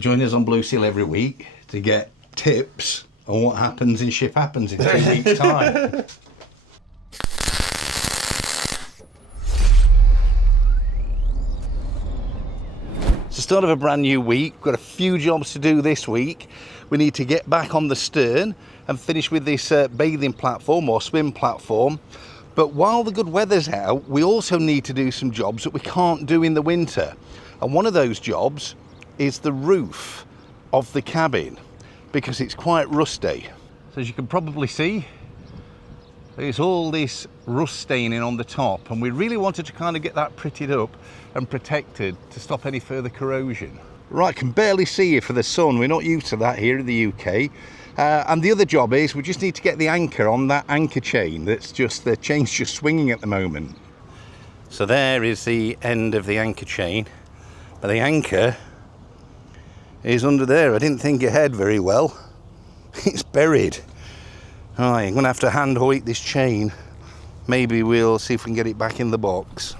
Join us on Blue Seal every week to get tips on what happens in Ship Happens in 2 weeks' time. It's the start of a brand new week. We've got a few jobs to do this week. We need to get back on the stern and finish with this bathing platform or swim platform. But while the good weather's out, we also need to do some jobs that we can't do in the winter. And one of those jobs is the roof of the cabin, because it's quite rusty. So as you can probably see, there's all this rust staining on the top, and we really wanted to kind of get that prettied up and protected to stop any further corrosion. Right, can barely see you for the sun. We're not used to that here in the UK. And the other job is we just need to get the anchor on that anchor chain. That's just, the chain's just swinging at the moment. So there is the end of the anchor chain, but the anchor is under there. I didn't think ahead very well. It's buried. Right, I'm gonna have to hand hoik this chain. Maybe we'll see if we can get it back in the box.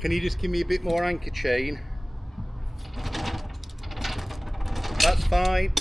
Can you just give me a bit more anchor chain? That's fine.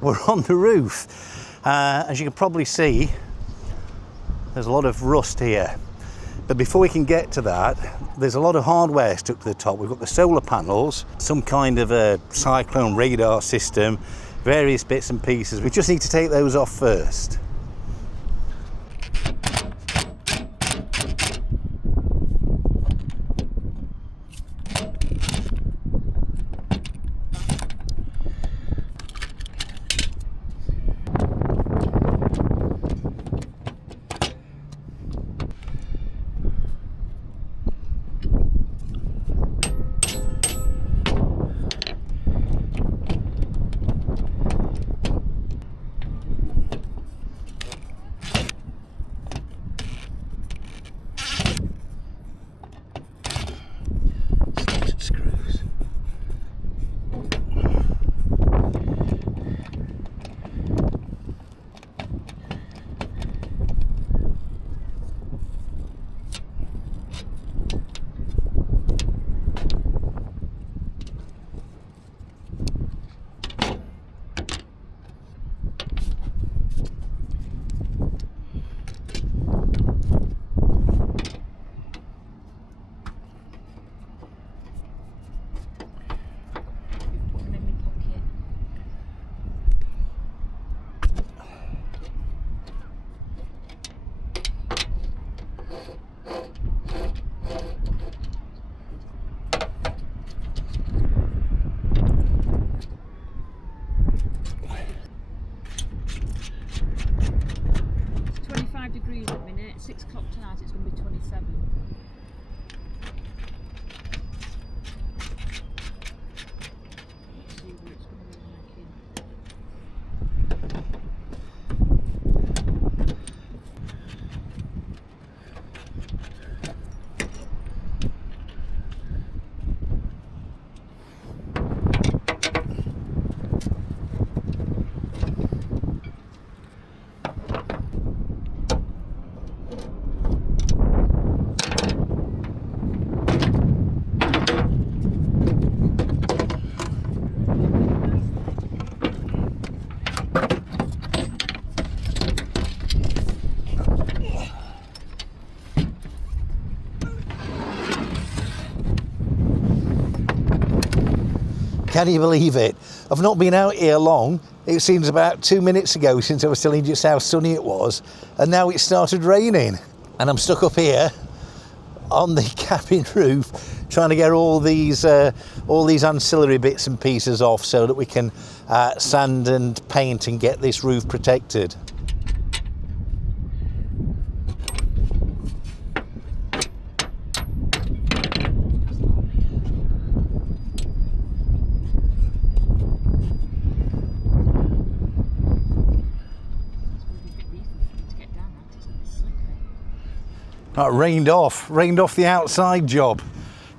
We're on the roof. As you can probably see, there's a lot of rust here. But before we can get to that, there's a lot of hardware stuck to the top. We've got the solar panels, some kind of a cyclone radar system, various bits and pieces. We just need to take those off first. Degrees at the minute. 6 o'clock tonight it's going to be 27. Let's see where it's going to be making. Can you believe it? I've not been out here long. It seems about 2 minutes ago since I was telling you just how sunny it was, and now it started raining. And I'm stuck up here on the cabin roof trying to get all these ancillary bits and pieces off so that we can sand and paint and get this roof protected. It rained off the outside job.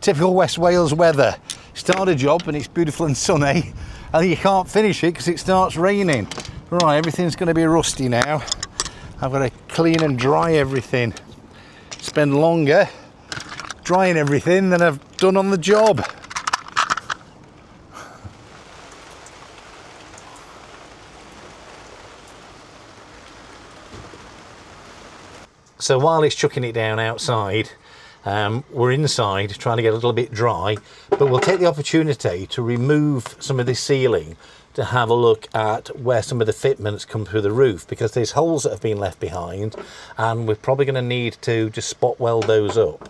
Typical West Wales weather. Start a job and it's beautiful and sunny, and you can't finish it because it starts raining. Right, everything's going to be rusty now. I've got to clean and dry everything. Spend longer drying everything than I've done on the job. So while it's chucking it down outside, we're inside trying to get a little bit dry, but we'll take the opportunity to remove some of this ceiling to have a look at where some of the fitments come through the roof, because there's holes that have been left behind and we're probably going to need to just spot weld those up.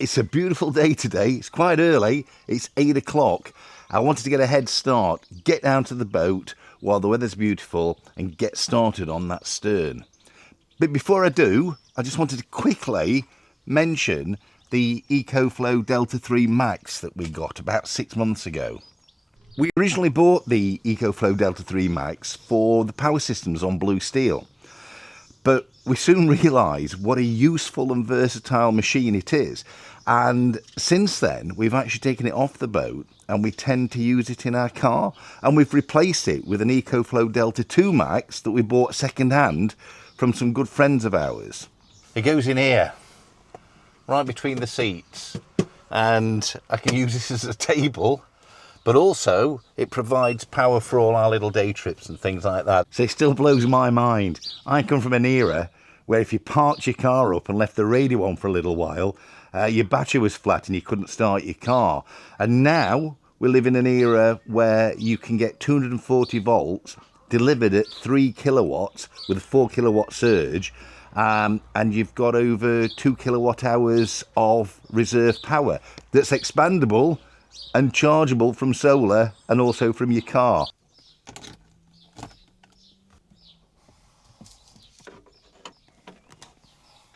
It's a beautiful day today. It's quite early. It's 8 o'clock. I wanted to get a head start, get down to the boat while the weather's beautiful and get started on that stern. But before I do, I just wanted to quickly mention the EcoFlow Delta 3 Max that we got about 6 months ago. We originally bought the EcoFlow Delta 3 Max for the power systems on Blue Steel, but we soon realised what a useful and versatile machine it is, And since then, we've actually taken it off the boat and we tend to use it in our car. And we've replaced it with an EcoFlow Delta 2 Max that we bought second hand from some good friends of ours. It goes in here, right between the seats. And I can use this as a table, but also it provides power for all our little day trips and things like that. So it still blows my mind. I come from an era where if you parked your car up and left the radio on for a little while, your battery was flat and you couldn't start your car. And now we live in an era where you can get 240 volts delivered at 3 kilowatts with a 4 kilowatt surge, and you've got over 2 kilowatt hours of reserve power that's expandable and chargeable from solar and also from your car.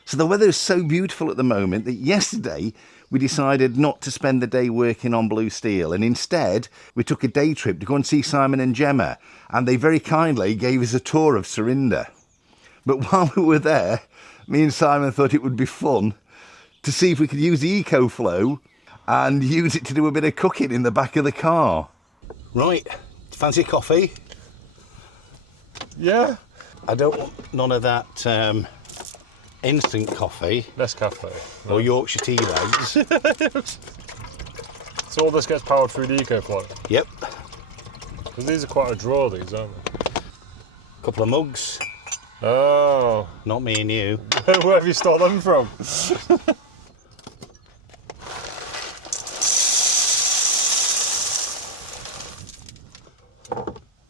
So the weather is so beautiful at the moment that yesterday we decided not to spend the day working on blue steel, and instead we took a day trip to go and see Simon and Gemma, and they very kindly gave us a tour of Sarinda. But while we were there, me and Simon thought it would be fun to see if we could use the EcoFlow and use it to do a bit of cooking in the back of the car. Right, fancy coffee? Yeah. I don't want none of that instant coffee. Nescafe. Or Yorkshire tea bags. So all this gets powered through the EcoFlow? Yep. Because these are quite a draw, these, aren't they? Couple of mugs. Oh. Not me and you. Where have you stole them from?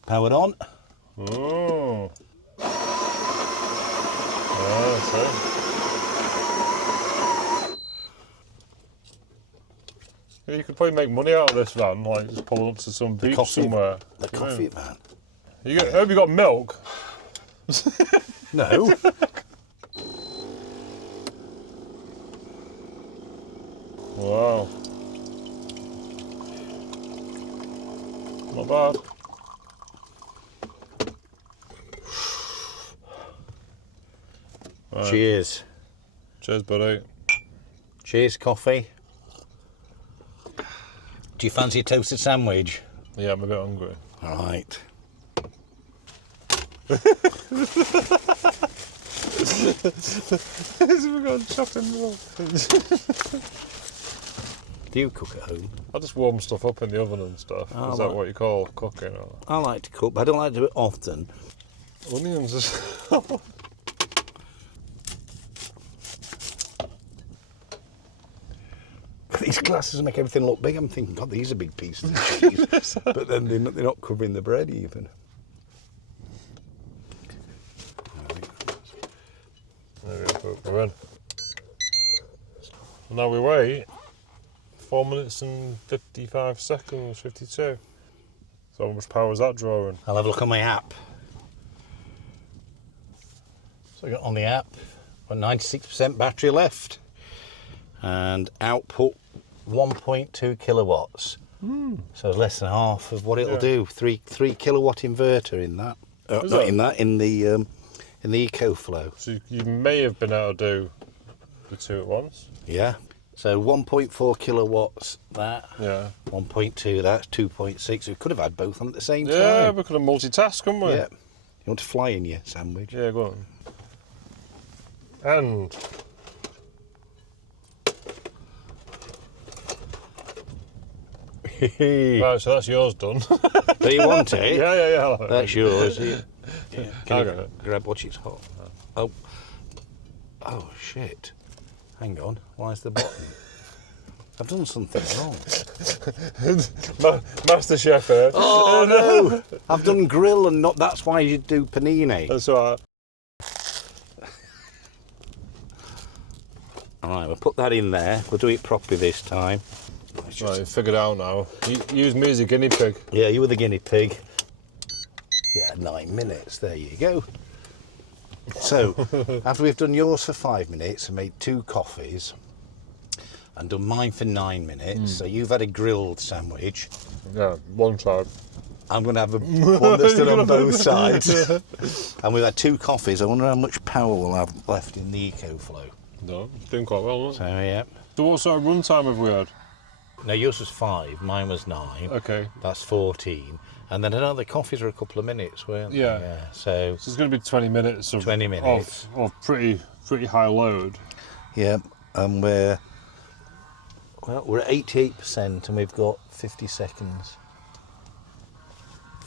Powered on. Oh. Yeah, you could probably make money out of this van, like just pull up to some beach somewhere. The coffee van. I hope you got milk. No. Wow. Not bad. Right. Cheers. Cheers, buddy. Cheers, coffee. Do you fancy a toasted sandwich? Yeah, I'm a bit hungry. All right. Do you cook at home? I just warm stuff up in the oven and stuff. Is that what you call cooking? Or? I like to cook, but I don't like to do it often. Onions is... These glasses make everything look big. I'm thinking, God, these are big pieces of cheese. But then they're not covering the bread even. There we go, we're in. Now we wait 4 minutes and 55 seconds, 52. So how much power is that drawing? I'll have a look on my app. So I got on the app, got 96% battery left. And output 1.2 kilowatts. So it's less than half of what it'll do. Three kilowatt inverter in that. In the EcoFlow. So you may have been able to do the two at once. Yeah. So 1.4 kilowatts that. Yeah. 1.2 that's 2.6. We could have had both on at the same time. Yeah, we could have multitasked, couldn't we? Yeah. You want to fly in your sandwich? Yeah, go on. And right, so that's yours done. Do you want it? Yeah. That's yours. Yeah. Can I'll you get it. grab what it's hot? Oh shit. Hang on. Why is the bottom? I've done something wrong. Master Chef here. Oh no! I've done grill and not. That's why you do panini. That's all right. All right, we'll put that in there. We'll do it properly this time. Right, you figured it out now. Use me as a guinea pig. Yeah, you were the guinea pig. Yeah, 9 minutes. There you go. So, after we've done yours for 5 minutes and made 2 coffees and done mine for 9 minutes, so you've had a grilled sandwich. Yeah, one side. I'm going to have one that's still on both sides. And we've had 2 coffees. I wonder how much power we'll have left in the EcoFlow. No, doing quite well, isn't it? So, yeah. So what sort of run time have we had? No, yours was 5, mine was 9. Okay. That's 14. And then I know the coffees are a couple of minutes, weren't they? Yeah. So it's going to be 20 minutes of 20 minutes of pretty high load. Yeah, and we're at 88% and we've got 50 seconds.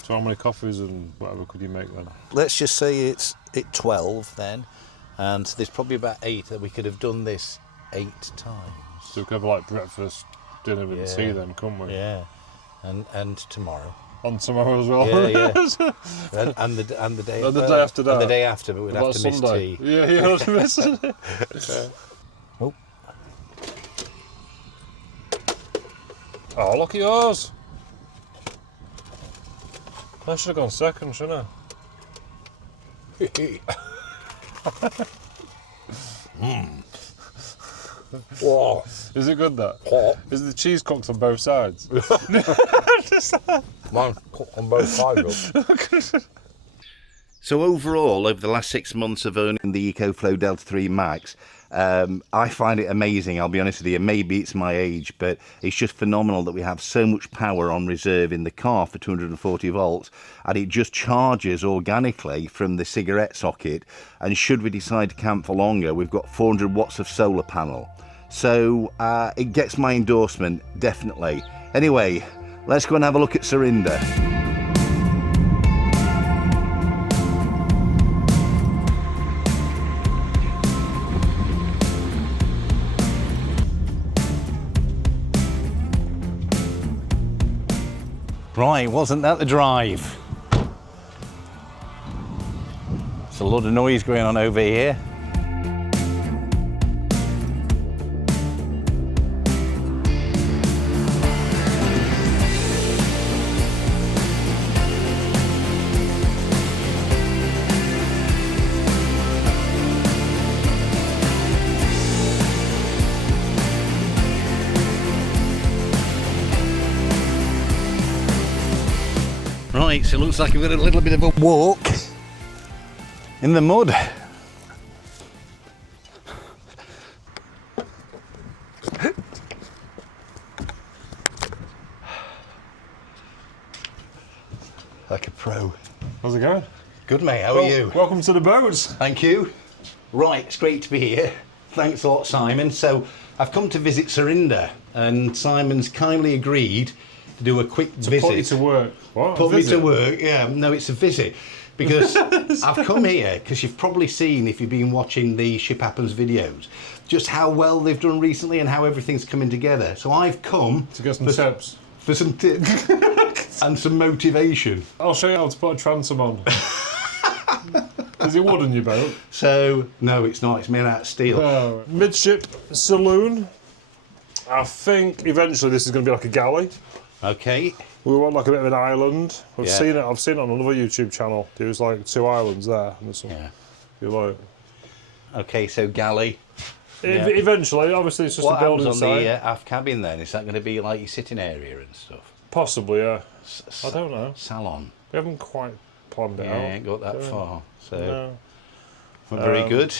So how many coffees and whatever could you make then? Let's just say it's 12 then, and there's probably about 8 that we could have done this 8 times. So we could have like breakfast, dinner and tea then, couldn't we? Yeah, and tomorrow. On tomorrow as well. Yeah, yeah. and the day. And the day after that. And the day after, but we'd have to miss Sunday? tea. Yeah, I'd miss it. Oh. Oh, look at yours. I should have gone second, shouldn't I? Whoa. Is it good that? Hot. Is the cheese cooked on both sides? Mine cooked on both sides. So overall, over the last 6 months of owning the EcoFlow Delta 3 Max, I find it amazing, I'll be honest with you. Maybe it's my age, but it's just phenomenal that we have so much power on reserve in the car for 240 volts, and it just charges organically from the cigarette socket. And should we decide to camp for longer, we've got 400 watts of solar panel. So it gets my endorsement, definitely. Anyway, let's go and have a look at Serinda. Right, wasn't that the drive? There's a lot of noise going on over here. Right, so it looks like we've got a little bit of a walk in the mud. Like a pro. How's it going? Good, mate, how are you? Welcome to the boat. Thank you. Right, it's great to be here. Thanks a lot, Simon. So I've come to visit Sarinda, and Simon's kindly agreed to do a quick visit. Put you to work. What? Put me to work, yeah. No, it's a visit. Because I've come here because you've probably seen, if you've been watching the Ship Happens videos, just how well they've done recently and how everything's coming together. So I've come to get some tips. For some tips and some motivation. I'll show you how to put a transom on. Is it wood in your boat? So, no, it's not. It's made out of steel. Oh, midship saloon. I think eventually this is going to be like a galley. Okay. We want like a bit of an island. I've Yeah. seen it. I've seen it on another YouTube channel. There's like 2 islands there. And there's some, Yeah. you like. Okay, so galley. Yeah. Eventually, obviously, it's just What a building happens on site. the aft cabin then? Is that going to be like your sitting area and stuff? Possibly, yeah. I don't know. Salon. We haven't quite planned it Yeah, out. ain't got that far. So No. we're very good.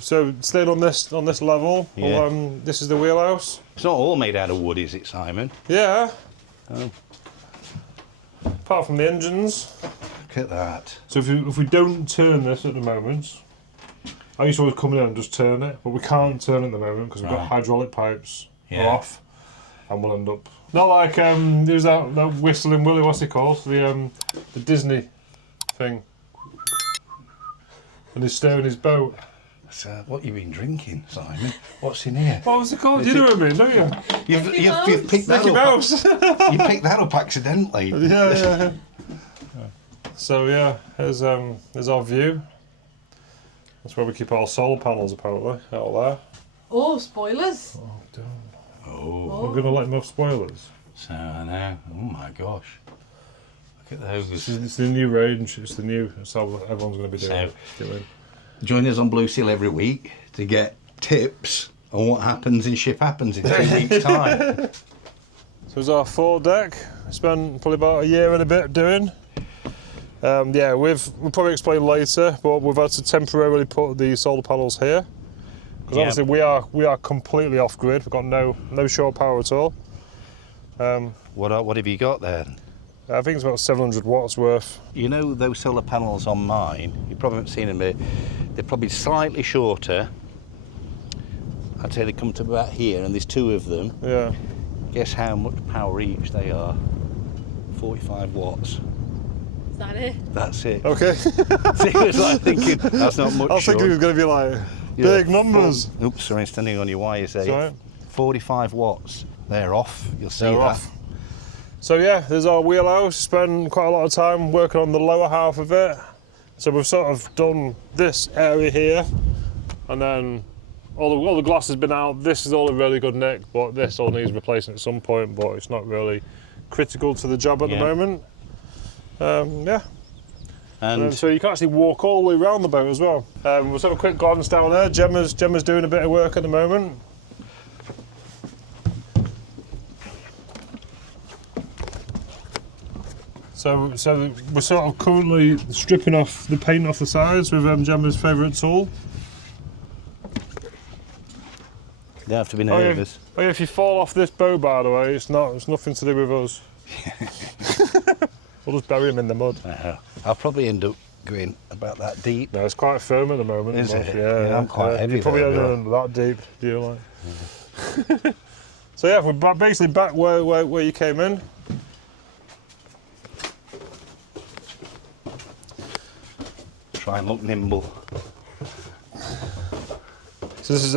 So staying on this level. Yeah. Well, this is the wheelhouse. It's not all made out of wood, is it, Simon? Yeah. Oh, Apart from the engines. look at that. So if we don't turn this at the moment, I used to always come in and just turn it, but we can't turn it at the moment because we've got Right. hydraulic pipes Yeah. are off, and we'll end up not like there's that whistling Willy, what's it called? The Disney thing. And he's steering his boat. So, what you been drinking, Simon? What's in here? What was it called? You know what I mean, don't you? You've picked that Mickey up. Mouse. You picked that up accidentally. Yeah. So yeah, here's our view. That's where we keep our solar panels apparently, out there. Oh, spoilers. Oh, damn. Oh, I'm gonna let him have spoilers. so I know. Oh my gosh. Look at those. It's the new range, it's how everyone's gonna be doing So- it. Join us on Blue Seal every week to get tips on what happens in Ship Happens in 2 weeks' time. So it's our foredeck. Spent probably about a year and a bit doing. We'll probably explain later, but we've had to temporarily put the solar panels here Because obviously we are completely off grid. We've got no shore power at all. What have you got then? I think it's about 700 watts worth. You know those solar panels on mine, you probably haven't seen them, but they're probably slightly shorter. I'd say they come to about here, and there's 2 of them. Yeah. Guess how much power each they are? 45 watts. Is that it? That's it. Okay. See, I was like thinking, that's not much. I was thinking it was going to be like big numbers. Oops, sorry, standing on your wires there. It's all right. 45 watts. They're off. You'll see They're that. off. So yeah, there's our wheelhouse. Spent quite a lot of time working on the lower half of it. So we've sort of done this area here, and then all the glass has been out. This is all in really good nick, but this all needs replacing at some point. But it's not really critical to the job at the moment. Yeah. And then, so you can actually walk all the way around the boat as well. We'll just have a quick glance down there. Gemma's doing a bit of work at the moment. So we're sort of currently stripping off the paint off the sides with Gemma's favourite tool. You don't have to be nervous. Oh yeah, if you fall off this boat, by the way, it's nothing to do with us. We'll just bury him in the mud. I'll probably end up going about that deep. No, it's quite firm at the moment. Is it? Yeah, I'm quite heavy. You probably though, don't that deep, do you like? So yeah, we're basically back where you came in. Try and look nimble. So this is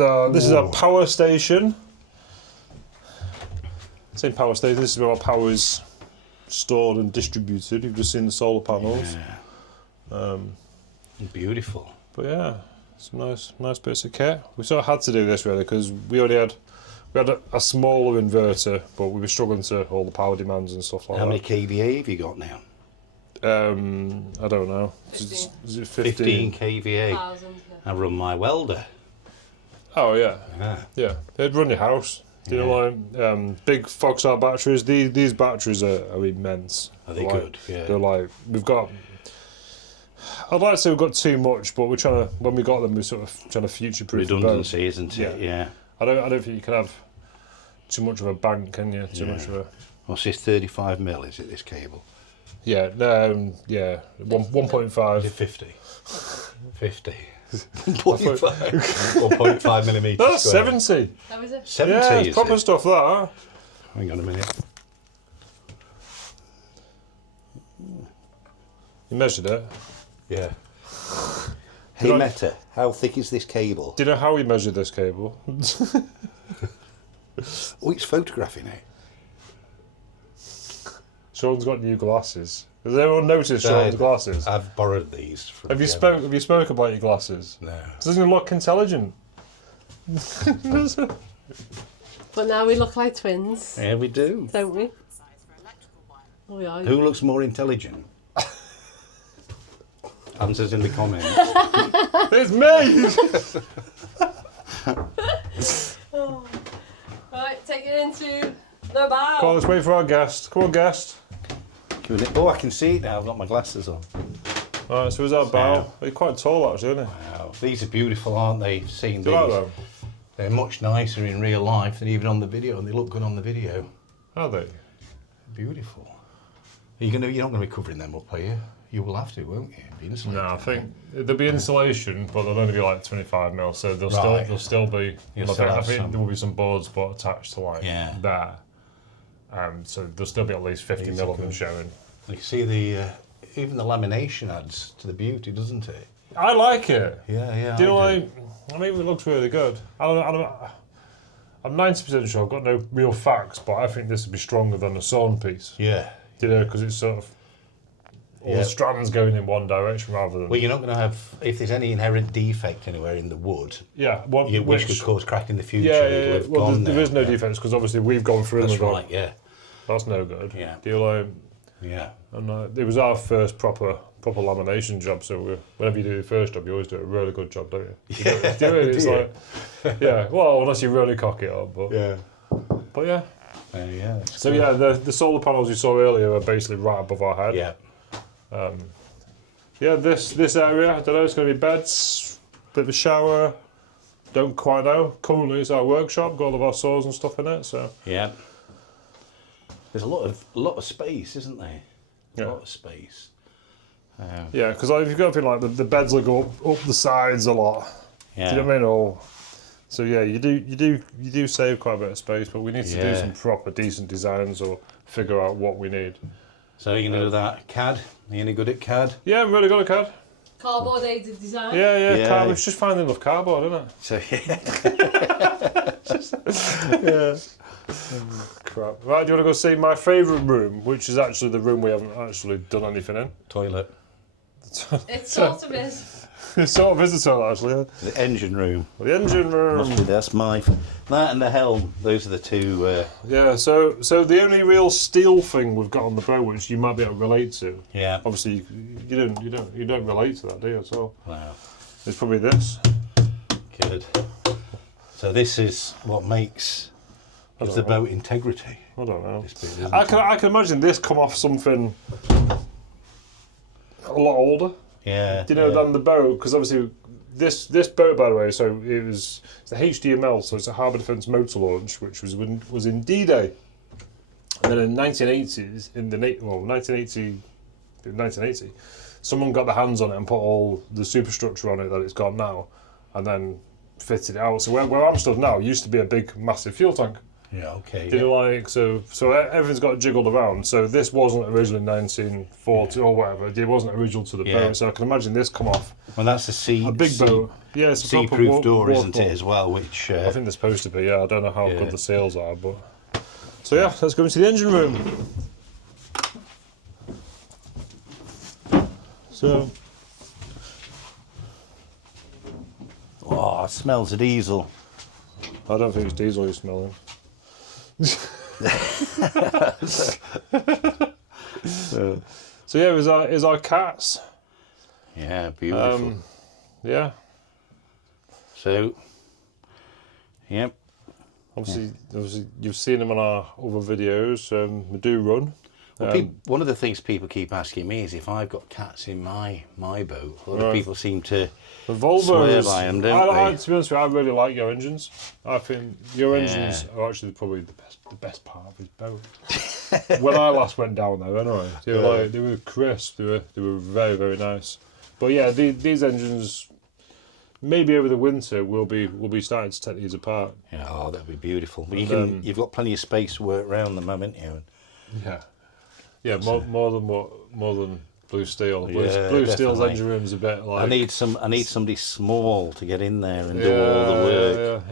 a power station. Same power station. This is where our power is stored and distributed. You've just seen the solar panels. Yeah. Beautiful. But yeah, some nice bits of kit. We sort of had to do this really because we had a smaller inverter, but we were struggling to all the power demands and stuff like How that. many kVA have you got now? I don't know. 15. Is it 15 kVA. 1,000, yeah. I run my welder. Oh yeah. Yeah. They'd run your house. Do you know, like big Foxart batteries? These batteries are immense. Are they good? Yeah. They're like I'd like to say we've got too much, but we're trying to. When we got them, we're sort of trying to future-proof the boat. Redundancy, isn't it? Yeah. I don't think you can have too much of a bank, can you? Too much of a. What's this? 35 mil? Is it this cable? Yeah. 1.5. Is it 50? 50. 1.5 millimetres. That's square. 70. How is it? 70 Yeah, is it's proper it? stuff that. Hang on a minute. You measured it. Yeah. Hey Meta, how thick is this cable? Do you know how we measured this cable? Oh, it's photographing it. Sean's got new glasses. Has anyone noticed Sean's glasses? I've borrowed these. From Have you spoke about your glasses? No. Doesn't it look intelligent? But now we look like twins, Yeah, we do. don't we? Oh, yeah. Who looks more intelligent? Answers in the comments. It's me! Right, take it into the bow. Come on, let's wait for our guest. Come on, guest. Oh, I can see it now. I've got my glasses on. Alright, so here's our bow. Wow. They're quite tall actually, aren't they? Wow, these are beautiful, aren't they? Seeing Do these, you like them? they're much nicer in real life than even on the video, and they look good on the video. Are they? Beautiful. You're not going to be covering them up, are you? You will have to, won't you? Be insulated. No, I think there'll be insulation, but they'll only be like 25 mil, so they'll still be. You'll I still have think some. there will be some boards but attached to like Yeah. there. So there'll still be at least 50 These mil are of them good. showing. You see the even the lamination adds to the beauty, doesn't it? I like it. Yeah. Do you know, like, I mean, it looks really good. I'm 90% sure. I've got no real facts, but I think this would be stronger than a sawn piece. Yeah. You know, because it's sort of all the strands going in one direction rather than. Well, you're not going to have, if there's any inherent defect anywhere in the wood, which could cause crack in the future. it'll have Well, gone there is no defects because obviously we've gone through That's and gone. right. Yeah. That's no good. Yeah. Do you like? Yeah. And it was our first proper lamination job. So whenever you do your first job, you always do a really good job, don't you? You do it. It's like, yeah. Well, unless you really cock it up, but Yeah. But yeah. Yeah. So yeah, the solar panels you saw earlier are basically right above our head. Yeah. Yeah, this area, I don't know, it's going to be beds, bit of a shower, don't quite know. Currently it's our workshop, got all of our saws and stuff in it, so. Yeah. There's a lot of space, isn't there? Yeah. A lot of space. Yeah, because if you've got anything like the beds will go up the sides a lot. Yeah. Do you know what I mean? Or, so yeah, you do save quite a bit of space, but we need to do some proper decent designs or figure out what we need. So you're gonna do that CAD? Are you any good at CAD? Yeah, I'm really good at CAD. Cardboard aided design. Yeah. Cardboard. It's just finding enough cardboard, isn't it? So Yeah. Crap. Right, do you want to go see my favourite room, which is actually the room we haven't actually done anything in? Toilet. It sort of is. It sort of is a toilet, actually. Yeah. The engine room. The engine room. Must be, that's that and the helm. Those are the two. Yeah. So the only real steel thing we've got on the boat, which you might be able to relate to. Yeah. Obviously, you don't relate to that, do you? At all. Wow. It's probably this. Good. So this is what makes the boat integrity. I don't know. This bit, isn't I it? can imagine this come off something a lot older. Yeah. Do you know, than the boat? Because obviously, this boat, by the way, so it's the HDML, so it's a harbour defence motor launch, which was in D-Day, and then in 1980, someone got their hands on it and put all the superstructure on it that it's got now, and then fitted it out. So where I'm stood now used to be a big, massive fuel tank. Yeah. Okay. You know, like so everything's got jiggled around. So this wasn't originally 1940 or whatever. It wasn't original to the boat. So I can imagine this come off. Well, that's a big boat. Yeah, it's a proper sea-proof door, isn't it, as well? Which I think they're supposed to be. Yeah, I don't know how good the seals are, but so yeah, let's go into the engine room. So, oh, it smells of diesel. I don't think it's diesel you're smelling. So yeah, is our cats. Yeah, beautiful. Yeah. So, yep. Obviously, you've seen them on our other videos. We do run. Well, one of the things people keep asking me is if I've got cats in my boat. A lot of people seem to the Volvos, swear by them, don't they? To be honest with you, I really like your engines. I think your engines are actually probably the best part of his boat. When I last went down there, anyway, they were crisp. They were very, very nice. But yeah, these engines, maybe over the winter we'll be starting to take these apart. Yeah, oh, that'd be beautiful. But you've got plenty of space to work around them, haven't you? Yeah, more than Blue Steel. Blue Steel's engine room's a bit like. I need somebody small to get in there and do all the work.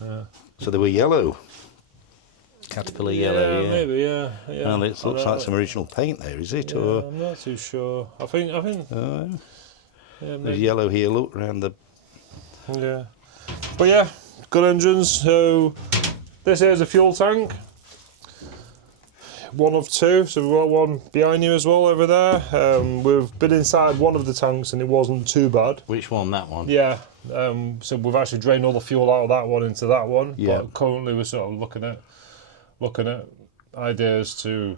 Yeah. So they were yellow. Caterpillar yellow, yeah. Maybe, yeah. Well, it looks like some original paint there, is it? Yeah, or I'm not too sure. I think. there's yellow here. Look around the. Yeah, but yeah, good engines. So this here's a fuel tank. One of two, so we've got one behind you as well over there. We've been inside one of the tanks and it wasn't too bad. Which one? That one? Yeah. So we've actually drained all the fuel out of that one into that one. Yeah. But currently we're sort of looking at ideas to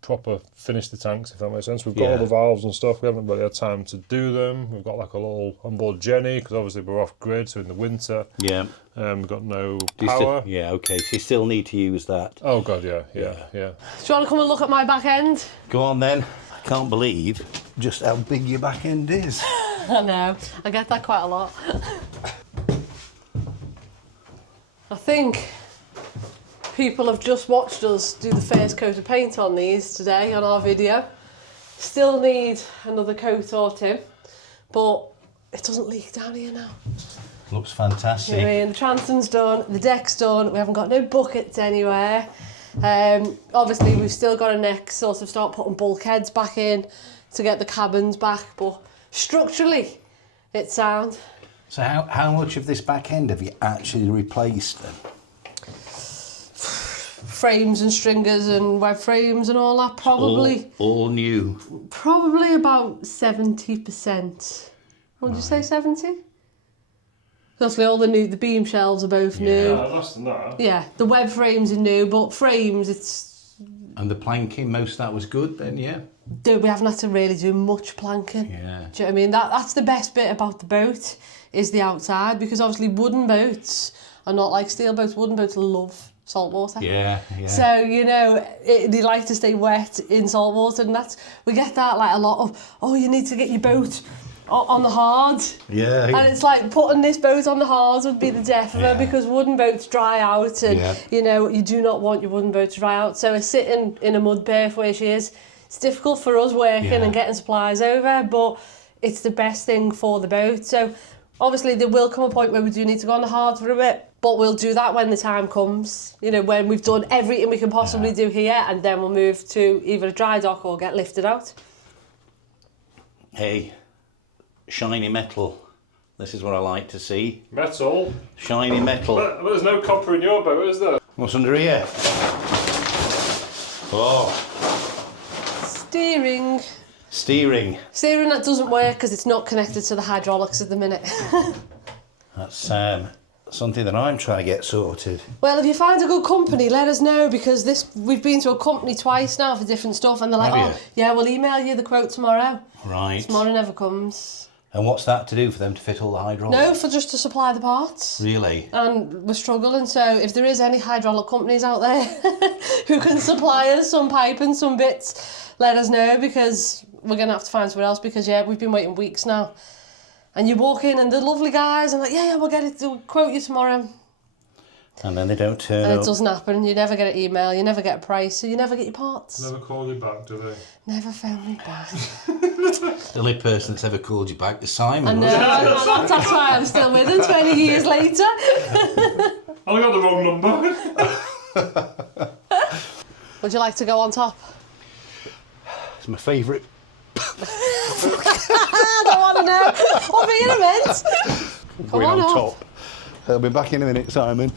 proper finish the tanks, if that makes sense. We've got all the valves and stuff. We haven't really had time to do them. We've got like a little onboard Jenny because obviously we're off grid, so in the winter. Yeah. We've got no power. Okay. So you still need to use that. Oh god, yeah. Do you want to come and look at my back end? Go on then. I can't believe just how big your back end is. I know. I get that quite a lot. I think people have just watched us do the first coat of paint on these today on our video. Still need another coat or two, but it doesn't leak down here now. Looks fantastic. You know what I mean? The transom's done, the deck's done, we haven't got no buckets anywhere. Obviously we've still got to next sort of start putting bulkheads back in to get the cabins back, but structurally it's sound. So how much of this back end have you actually replaced then? Frames and stringers and web frames and all that, probably. All new. Probably about 70%. Would you say 70? Obviously all the beam shelves are both new. Yeah, less than that. Yeah, the web frames are new, but frames, it's... And the planking, most of that was good then, yeah? We haven't had to really do much planking. Yeah. Do you know what I mean? That's the best bit about the boat, is the outside, because obviously wooden boats are not like steel boats. Wooden boats love salt water. Yeah. So, you know, they like to stay wet in salt water, and we get that like a lot of, oh, you need to get your boat on the hard. Yeah. And it's like putting this boat on the hard would be the death of it, because wooden boats dry out, and you know, you do not want your wooden boat to dry out. So sitting in a mud berth where she is, it's difficult for us working and getting supplies over, but it's the best thing for the boat. So obviously there will come a point where we do need to go on the hard for a bit, but we'll do that when the time comes, you know, when we've done everything we can possibly do here, and then we'll move to either a dry dock or get lifted out. Hey, shiny metal. This is what I like to see. Metal? Shiny metal. But there's no copper in your boat, is there? What's under here? Oh. Steering. Steering. Steering that doesn't work because it's not connected to the hydraulics at the minute. That's something that I'm trying to get sorted. Well, if you find a good company, let us know, because we've been to a company twice now for different stuff, and they're like, Have oh, yeah, we'll email you the quote tomorrow. Right. Tomorrow never comes. And what's that to do for them to fit all the hydraulics? No, for just to supply the parts. Really? And we're struggling, so if there is any hydraulic companies out there who can supply us some pipe and some bits, let us know, because we're going to have to find somewhere else, because, yeah, we've been waiting weeks now. And you walk in and they're lovely guys, and like, yeah, we'll get it, we'll quote you tomorrow. And then they don't turn up. And it doesn't happen. You never get an email, you never get a price, so you never get your parts. Never call you back, do they? Never phone me back. The only person that's ever called you back is Simon. I know, that's why I'm still with him 20 years later. I got the wrong number. Would you like to go on top? It's my favourite. I don't want to know. What be in a minute? Come on top. I'll be back in a minute, Simon.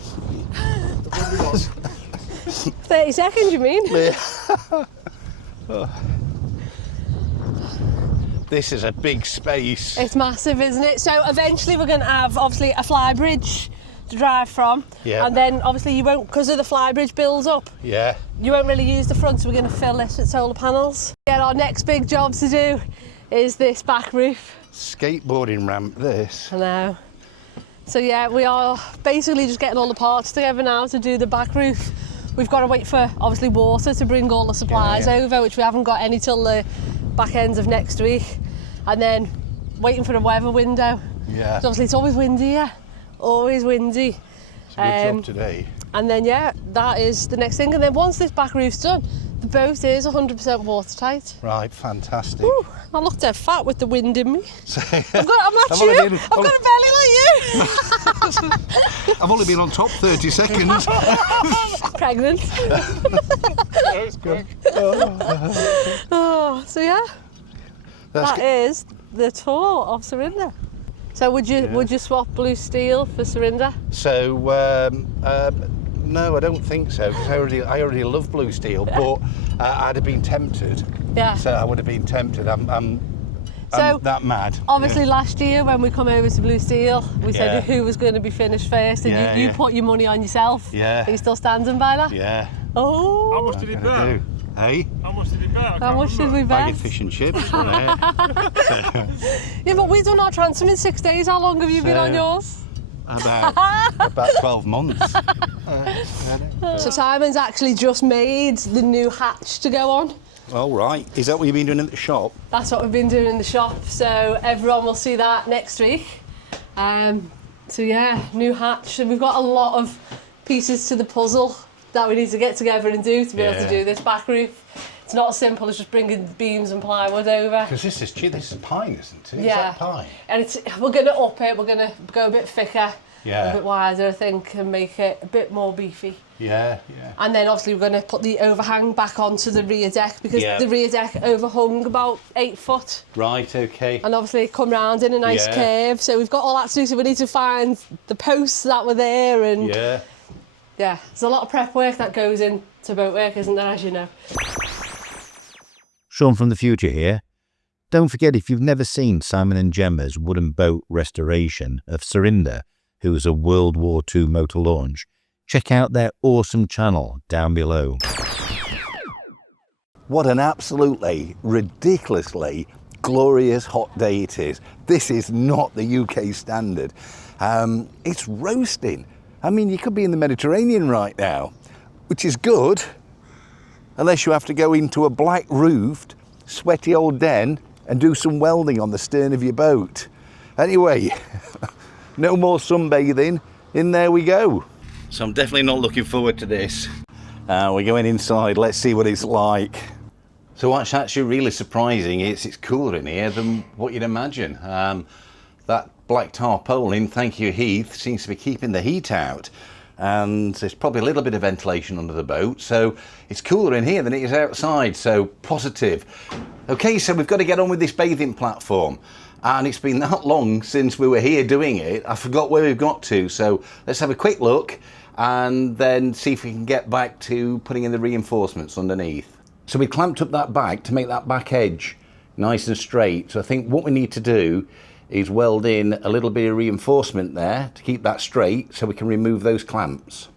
30 seconds, you mean? Yeah. This is a big space. It's massive, isn't it? So eventually we're going to have, obviously, a flybridge to drive from. Yeah. And then, obviously, you won't, because of the flybridge builds up, Yeah. you won't really use the front, so we're going to fill this with solar panels. Yeah, our next big job to do is this back roof. Skateboarding ramp, this. I know. So yeah, we are basically just getting all the parts together now to do the back roof. We've got to wait for, obviously, water to bring all the supplies over, which we haven't got any till the back end of next week. And then waiting for a weather window. Yeah. So obviously it's always windy here. Always windy. It's a good job today. And then, yeah, that is the next thing. And then once this back roof's done, the boat is 100% watertight. Right, fantastic. Ooh, I look dead fat with the wind in me. I'm I've got a belly like you. I've only been on top 30 seconds. Pregnant. That was quick. Oh, so yeah, that is the tour of Serinda. So would you swap blue steel for Serinda? So no, I don't think so, because I already love blue steel, but I'd have been tempted. Yeah. So I would have been tempted. I'm that mad. Obviously, last year when we come over to blue steel, we said who was going to be finished first, and you put your money on yourself. Yeah. Are you still standing by that? Yeah. How Oh. much did he bet? Hey? How much did he bet? How much did we Bag bet? of fish and chips. Yeah, but we've done our transom in 6 days. How long have you been on yours? About 12 months. So Simon's actually just made the new hatch to go on. All right. Is that what you've been doing at the shop? That's what we've been doing in the shop, so everyone will see that next week. So yeah, new hatch, and we've got a lot of pieces to the puzzle that we need to get together and do to be able to do this back roof. It's not as simple as just bringing beams and plywood over. Because this is pine, isn't it? Yeah. Is that pine? And we're going to up it, we're going to go a bit thicker, Yeah. a bit wider, I think, and make it a bit more beefy. Yeah. And then obviously we're going to put the overhang back onto the rear deck, because the rear deck overhung about 8 foot. Right, okay. And obviously it come round in a nice curve, so we've got all that to do, so we need to find the posts that were there, and yeah, there's a lot of prep work that goes into boat work, isn't there, as you know. Sean from the future here. Don't forget, if you've never seen Simon Gemma's wooden boat restoration of Sarinda, who was a World War II motor launch, check out their awesome channel down below. What an absolutely ridiculously glorious hot day it is. This is not the UK standard. It's roasting. I mean, you could be in the Mediterranean right now, which is good, unless you have to go into a black roofed, sweaty old den and do some welding on the stern of your boat. Anyway, no more sunbathing. In there we go. So I'm definitely not looking forward to this. We're going inside. Let's see what it's like. So what's actually really surprising is it's cooler in here than what you'd imagine. That black tarpaulin, thank you Heath, seems to be keeping the heat out. And there's probably a little bit of ventilation under the boat, so it's cooler in here than it is outside, so positive. Okay, so we've got to get on with this bathing platform, and it's been that long since we were here doing it, I forgot where we've got to, so let's have a quick look and then see if we can get back to putting in the reinforcements underneath. So we clamped up that back to make that back edge nice and straight, so I think what we need to do is weld in a little bit of reinforcement there to keep that straight so we can remove those clamps.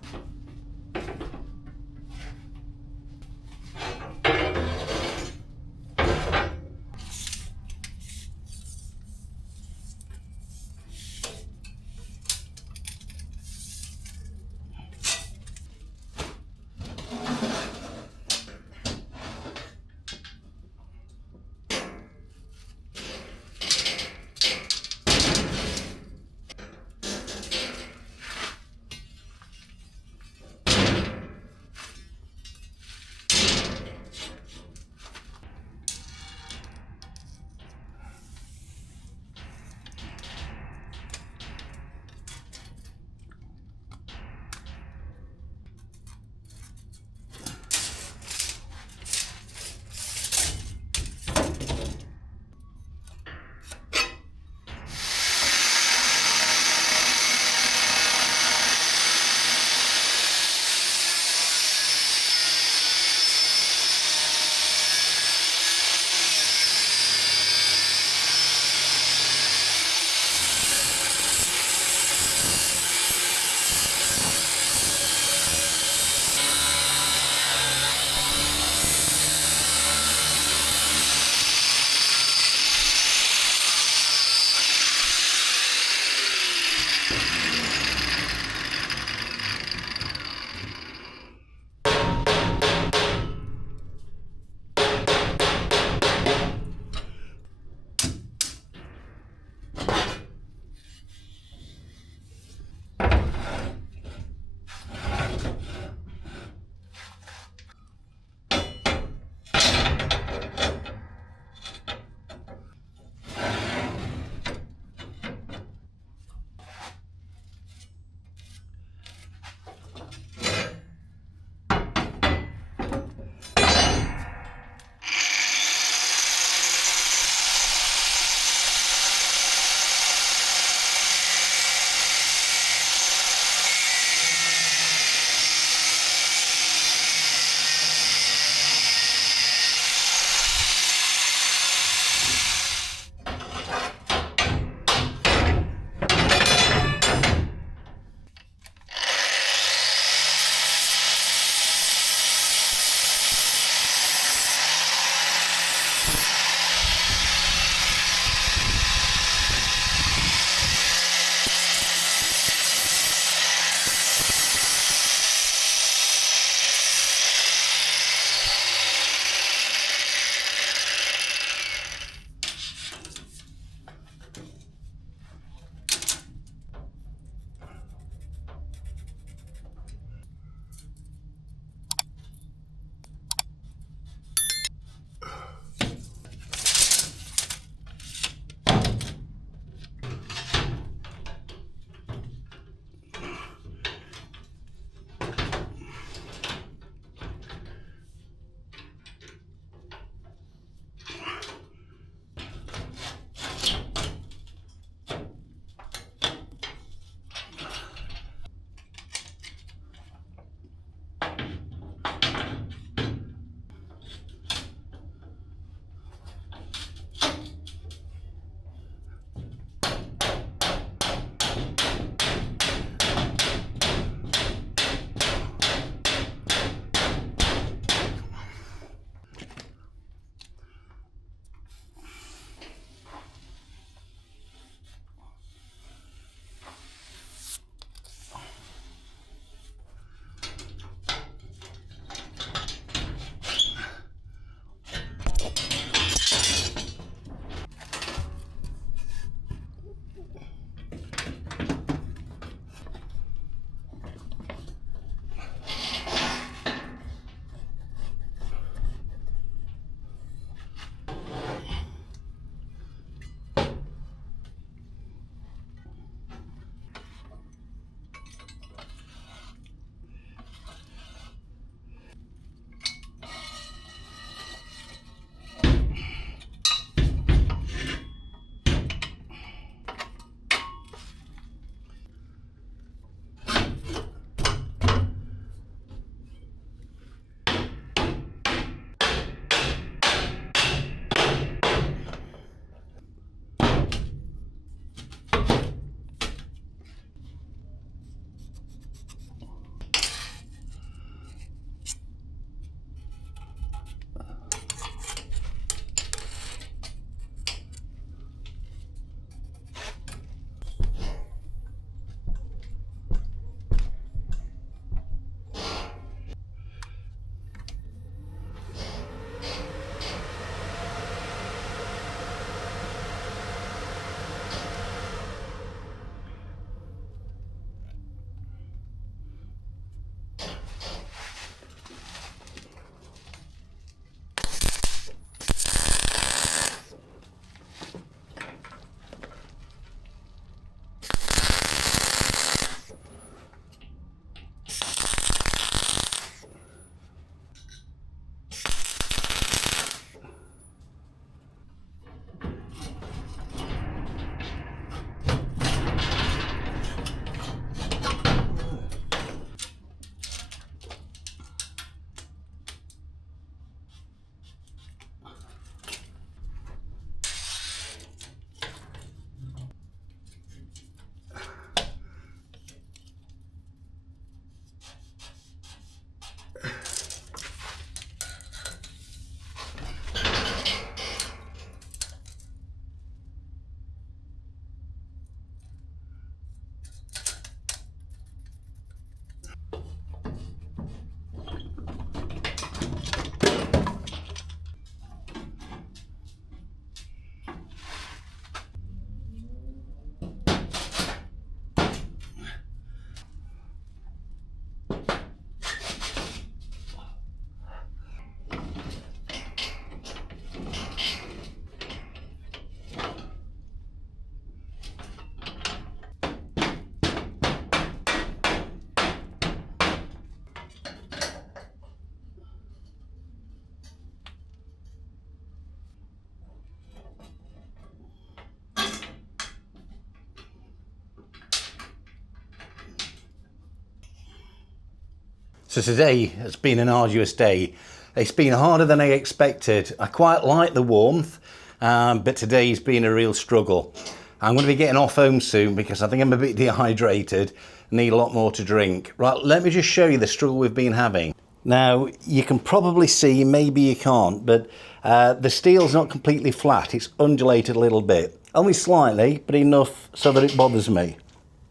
So today has been an arduous day. It's been harder than I expected. I quite like the warmth, but today's been a real struggle. I'm going to be getting off home soon because I think I'm a bit dehydrated, need a lot more to drink. Right, let me just show you the struggle we've been having. Now, you can probably see, maybe you can't, but the steel's not completely flat. It's undulated a little bit. Only slightly, but enough so that it bothers me.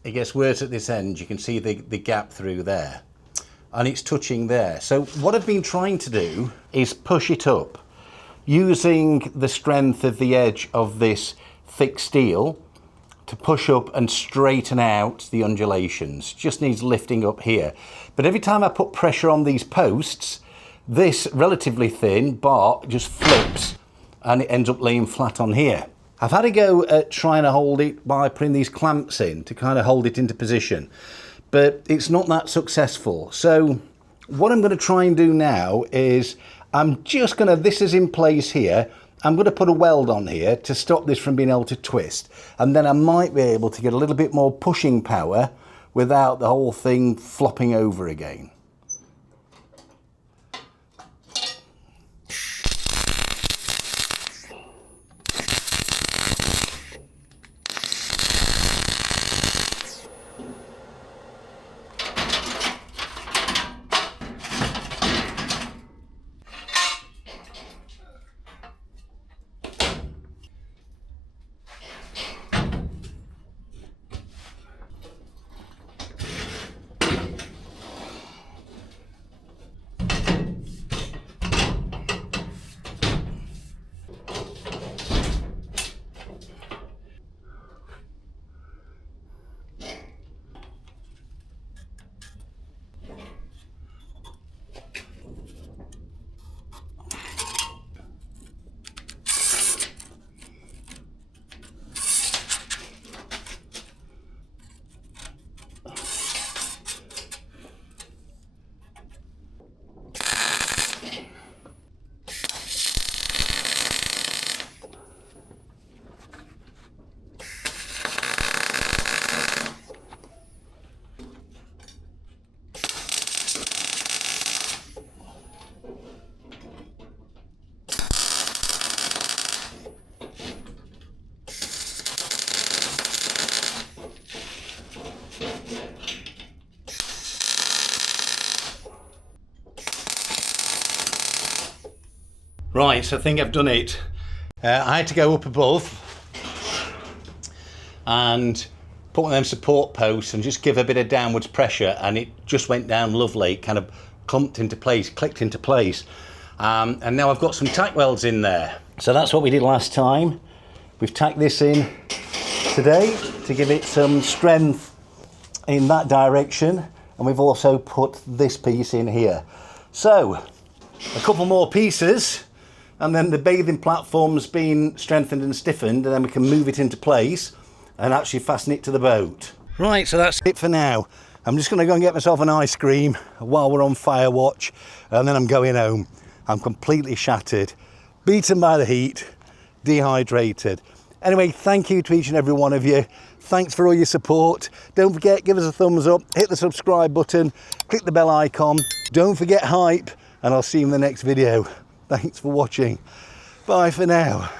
It gets worse at this end. You can see the gap through there. And it's touching there. So what I've been trying to do is push it up using the strength of the edge of this thick steel to push up and straighten out the undulations. Just needs lifting up here. But every time I put pressure on these posts, this relatively thin bar just flips and it ends up laying flat on here. I've had a go at trying to hold it by putting these clamps in to kind of hold it into position, but it's not that successful. So what I'm going to try and do now is this is in place here. I'm going to put a weld on here to stop this from being able to twist. And then I might be able to get a little bit more pushing power without the whole thing flopping over again. Right, so I think I've done it. I had to go up above and put one of them support posts and just give a bit of downwards pressure, and it just went down lovely. It kind of clumped into place, clicked into place. And now I've got some tack welds in there. So that's what we did last time. We've tacked this in today to give it some strength in that direction. And we've also put this piece in here. So a couple more pieces, and then the bathing platform's been strengthened and stiffened, and then we can move it into place and actually fasten it to the boat. Right, so that's it for now. I'm just going to go and get myself an ice cream while we're on fire watch, and then I'm going home. I'm completely shattered, beaten by the heat, dehydrated. Anyway, thank you to each and every one of you. Thanks for all your support. Don't forget, give us a thumbs up, hit the subscribe button, click the bell icon. Don't forget hype, and I'll see you in the next video. Thanks for watching. Bye for now.